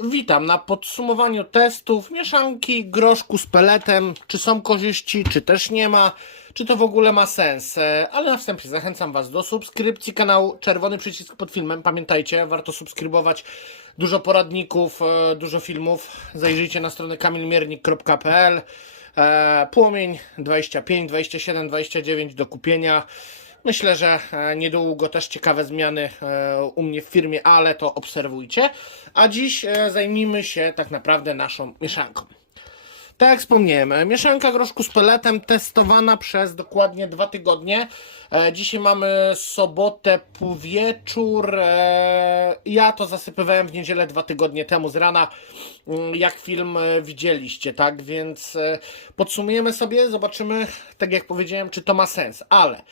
Witam na podsumowaniu testów mieszanki groszku z peletem. Czy są korzyści, czy też nie ma, czy to w ogóle ma sens. E, Ale na wstępie zachęcam Was do subskrypcji kanału. Czerwony przycisk pod filmem. Pamiętajcie, warto subskrybować. Dużo poradników, e, dużo filmów. Zajrzyjcie na stronę kamilmiernik.pl. E, Płomień 25, 27, 29 do kupienia. Myślę, że e, niedługo też ciekawe zmiany e, u mnie w firmie, ale to obserwujcie. A dziś e, zajmijmy się tak naprawdę naszą mieszanką. Tak jak wspomniałem, mieszanka groszku z peletem testowana przez dokładnie dwa tygodnie. Dzisiaj mamy sobotę, półwieczór. E, Ja to zasypywałem w niedzielę dwa tygodnie temu z rana, mm, jak film widzieliście, tak? Więc podsumujemy sobie, zobaczymy, tak jak powiedziałem, czy to ma sens. Ale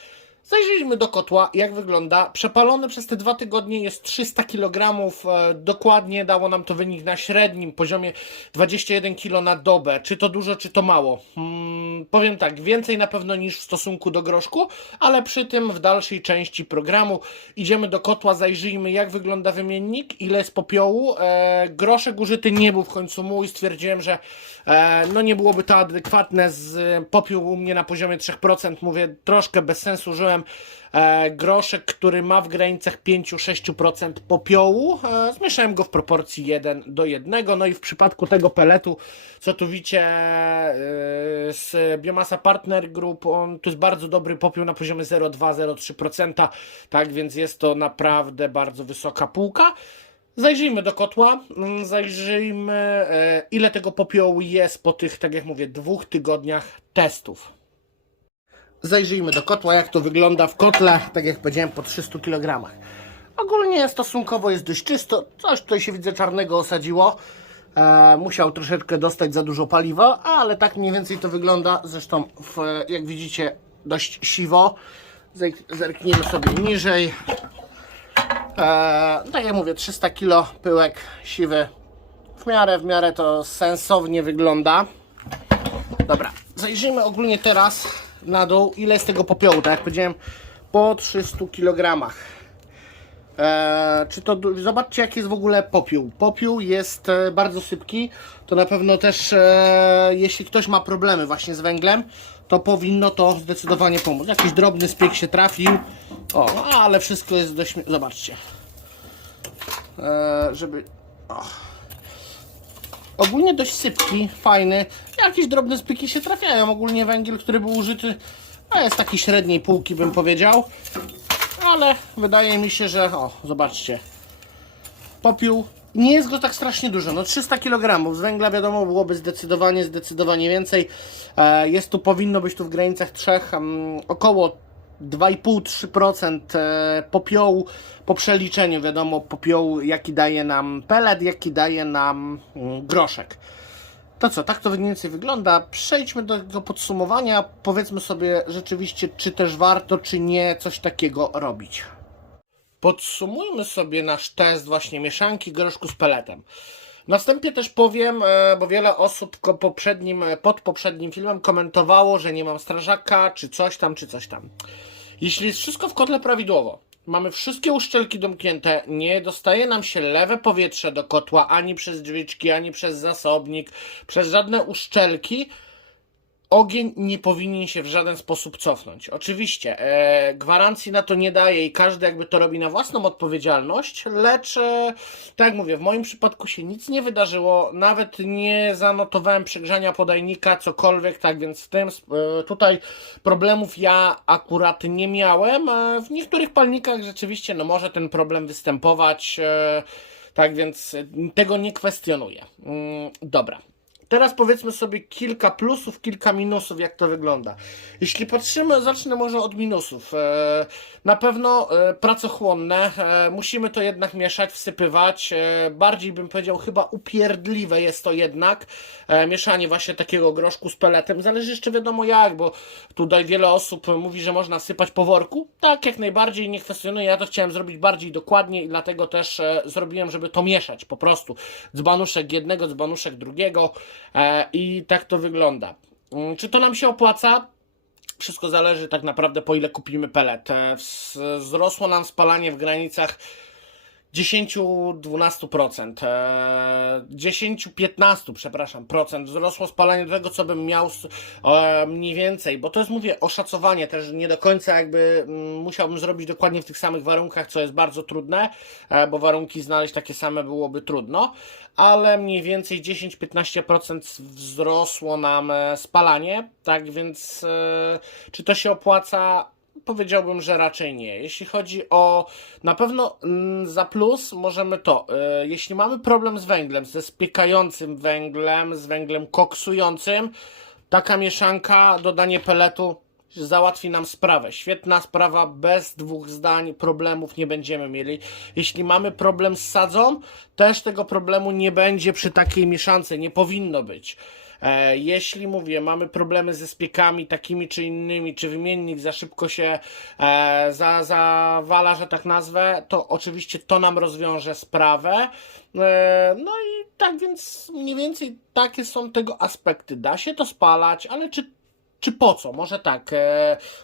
Zajrzyjmy do kotła, jak wygląda. Przepalony przez te dwa tygodnie jest 300 kg. E, dokładnie dało nam to wynik na średnim poziomie 21 kg na dobę. Czy to dużo, czy to mało? Hmm, powiem tak, więcej na pewno niż w stosunku do groszku, ale przy tym w dalszej części programu idziemy do kotła, zajrzyjmy jak wygląda wymiennik, ile jest popiołu. E, groszek użyty nie był w końcu mój. Stwierdziłem, że e, no nie byłoby to adekwatne z popiół u mnie na poziomie 3%. Mówię, troszkę bez sensu użyłem e, groszek, który ma w granicach 5-6% popiołu. E, zmieszałem go w proporcji 1 do 1. No i w przypadku tego peletu, co tu widzicie e, z Biomasa Partner Group, on to jest bardzo dobry popiół na poziomie 0,2-0,3%. Tak więc jest to naprawdę bardzo wysoka półka. Zajrzyjmy do kotła, mm, zajrzyjmy e, ile tego popiołu jest po tych, tak jak mówię, dwóch tygodniach testów. Zajrzyjmy do kotła, jak to wygląda w kotle, tak jak powiedziałem, po 300 kg. Ogólnie stosunkowo jest dość czysto, coś tutaj się widzę czarnego osadziło. E, musiał troszeczkę dostać za dużo paliwa, ale tak mniej więcej to wygląda. Zresztą, w, jak widzicie, dość siwo. Zerk- Zerknijmy sobie niżej. E, tak jak mówię, 300 kg pyłek siwy. W miarę, w miarę to sensownie wygląda. Dobra, zajrzyjmy ogólnie teraz na dół, ile jest tego popiołu, tak jak powiedziałem, po 300 kg. Eee, czy to, zobaczcie jaki jest w ogóle popiół. Popiół jest e, bardzo sypki, to na pewno też e, jeśli ktoś ma problemy właśnie z węglem, to powinno to zdecydowanie pomóc. Jakiś drobny spiek się trafił, o, ale wszystko jest dość, zobaczcie. Eee, żeby, o. Ogólnie dość sypki, fajny. Jakieś drobne spyki się trafiają. Ogólnie węgiel, który był użyty, no jest taki średniej półki, bym powiedział. Ale wydaje mi się, że. O, zobaczcie. Popiół. Nie jest go tak strasznie dużo. No 300 kg z węgla wiadomo byłoby zdecydowanie, zdecydowanie więcej. E, jest tu, powinno być tu w granicach 3, um, około 2,5-3% e, popiołu po przeliczeniu, wiadomo, popiołu jaki daje nam pelet, jaki daje nam mm, groszek. To co, tak to mniej więcej wygląda. Przejdźmy do tego podsumowania. Powiedzmy sobie rzeczywiście, czy też warto, czy nie coś takiego robić. Podsumujmy sobie nasz test właśnie mieszanki groszku z peletem. Na wstępie też powiem, e, bo wiele osób poprzednim, e, pod poprzednim filmem komentowało, że nie mam strażaka, czy coś tam, czy coś tam. Jeśli jest wszystko w kotle prawidłowo, mamy wszystkie uszczelki domknięte, nie dostaje nam się lewe powietrze do kotła ani przez drzwiczki, ani przez zasobnik, przez żadne uszczelki, ogień nie powinien się w żaden sposób cofnąć. Oczywiście, e, gwarancji na to nie daje i każdy jakby to robi na własną odpowiedzialność, lecz e, tak jak mówię, w moim przypadku się nic nie wydarzyło, nawet nie zanotowałem przegrzania podajnika, cokolwiek, tak więc w tym e, tutaj problemów ja akurat nie miałem. E, w niektórych palnikach rzeczywiście no może ten problem występować, e, tak więc tego nie kwestionuję. Mm, dobra. Teraz powiedzmy sobie kilka plusów, kilka minusów, jak to wygląda. Jeśli patrzymy, zacznę może od minusów. E, Na pewno e, pracochłonne, e, musimy to jednak mieszać, wsypywać. Bardziej bym powiedział, chyba upierdliwe jest to jednak. Mieszanie właśnie takiego groszku z peletem. Zależy jeszcze wiadomo jak, bo tutaj wiele osób mówi, że można sypać po worku. Tak, jak najbardziej, nie kwestionuję. Ja to chciałem zrobić bardziej dokładnie i dlatego też zrobiłem, żeby to mieszać po prostu. Dzbanuszek jednego, dzbanuszek drugiego i tak to wygląda. Mm, Czy to nam się opłaca? Wszystko zależy tak naprawdę po ile kupimy pelet. E, wz- Wzrosło nam spalanie w granicach 10-12%, e, 10-15%, przepraszam, procent wzrosło spalanie tego, co bym miał e, mniej więcej, bo to jest, mówię, oszacowanie też nie do końca jakby mm, musiałbym zrobić dokładnie w tych samych warunkach, co jest bardzo trudne, e, bo warunki znaleźć takie same byłoby trudno, ale mniej więcej 10-15% wzrosło nam e, spalanie, tak więc e, czy to się opłaca? Powiedziałbym, że raczej nie. Jeśli chodzi o na pewno mm, za plus możemy to, e, jeśli mamy problem z węglem, ze spiekającym węglem, z węglem koksującym, taka mieszanka, dodanie peletu załatwi nam sprawę. Świetna sprawa, bez dwóch zdań problemów nie będziemy mieli. Jeśli mamy problem z sadzą, też tego problemu nie będzie przy takiej mieszance, nie powinno być. E, jeśli mówię, mamy problemy ze spiekami takimi czy innymi, czy wymiennik za szybko się e, za, zawala, że tak nazwę, to oczywiście to nam rozwiąże sprawę. E, no i tak więc mniej więcej takie są tego aspekty. Da się to spalać, ale czy czy po co? Może tak.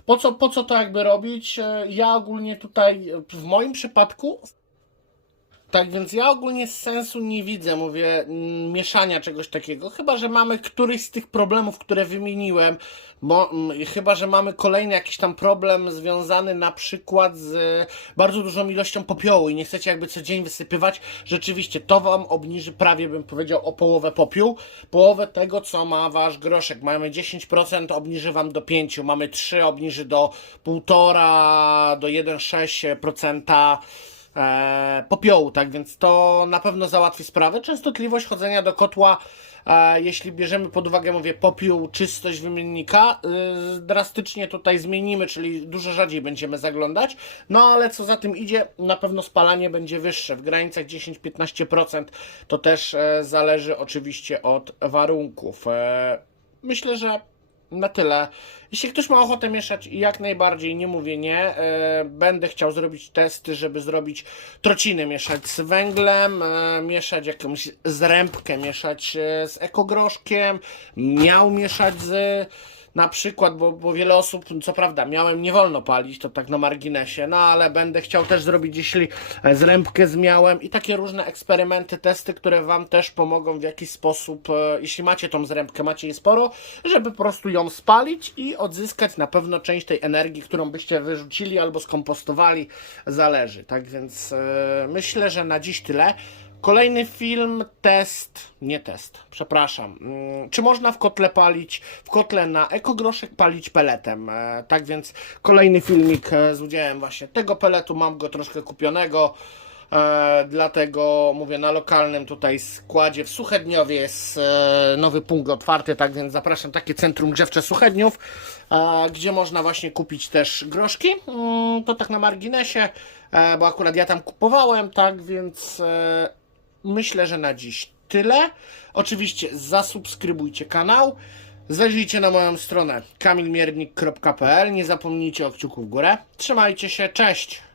Po, co, po co to jakby robić? Ja ogólnie tutaj, w moim przypadku, tak więc ja ogólnie sensu nie widzę, mówię, mm, mieszania czegoś takiego. Chyba, że mamy któryś z tych problemów, które wymieniłem, bo mm, chyba, że mamy kolejny jakiś tam problem związany na przykład z bardzo dużą ilością popiołu i nie chcecie jakby co dzień wysypywać. Rzeczywiście to wam obniży prawie, bym powiedział, o połowę popiół. Połowę tego, co ma wasz groszek. Mamy 10%, obniży wam do 5%, mamy 3, obniży do 1,5, do 1,6% e, popiołu, tak więc to na pewno załatwi sprawę. Częstotliwość chodzenia do kotła, e, jeśli bierzemy pod uwagę, mówię, popiół, czystość wymiennika, y, drastycznie tutaj zmienimy, czyli dużo rzadziej będziemy zaglądać. No ale co za tym idzie, na pewno spalanie będzie wyższe, w granicach 10-15%. To też e, zależy oczywiście od warunków. Myślę, że na tyle. Jeśli ktoś ma ochotę mieszać, jak najbardziej nie mówię nie. E, będę chciał zrobić testy, żeby zrobić trociny, mieszać z węglem, e, mieszać jakąś zrębkę, mieszać e, z ekogroszkiem, miał mieszać z na przykład, bo, bo wiele osób, co prawda, miałem nie wolno palić, to tak na marginesie, no ale będę chciał też zrobić, jeśli e, zrębkę z miałem i takie różne eksperymenty, testy, które Wam też pomogą w jakiś sposób, e, jeśli macie tą zrębkę, macie jej sporo, żeby po prostu ją spalić i odzyskać na pewno część tej energii, którą byście wyrzucili albo skompostowali, zależy. Tak więc e, myślę, że na dziś tyle. Kolejny film, test, nie test, przepraszam. Mm, Czy można w kotle palić, w kotle na ekogroszek palić peletem? E, Tak więc kolejny filmik e, z udziałem właśnie tego peletu, mam go troszkę kupionego. E, dlatego mówię na lokalnym tutaj składzie w Suchedniowie jest nowy punkt otwarty, tak więc zapraszam takie centrum grzewcze Suchedniów, gdzie można właśnie kupić też groszki. Mm, to tak na marginesie, bo akurat ja tam kupowałem, tak więc myślę, że na dziś tyle. Oczywiście zasubskrybujcie kanał. Zajrzyjcie na moją stronę kamilmiernik.pl. Nie zapomnijcie o kciuku w górę. Trzymajcie się, cześć!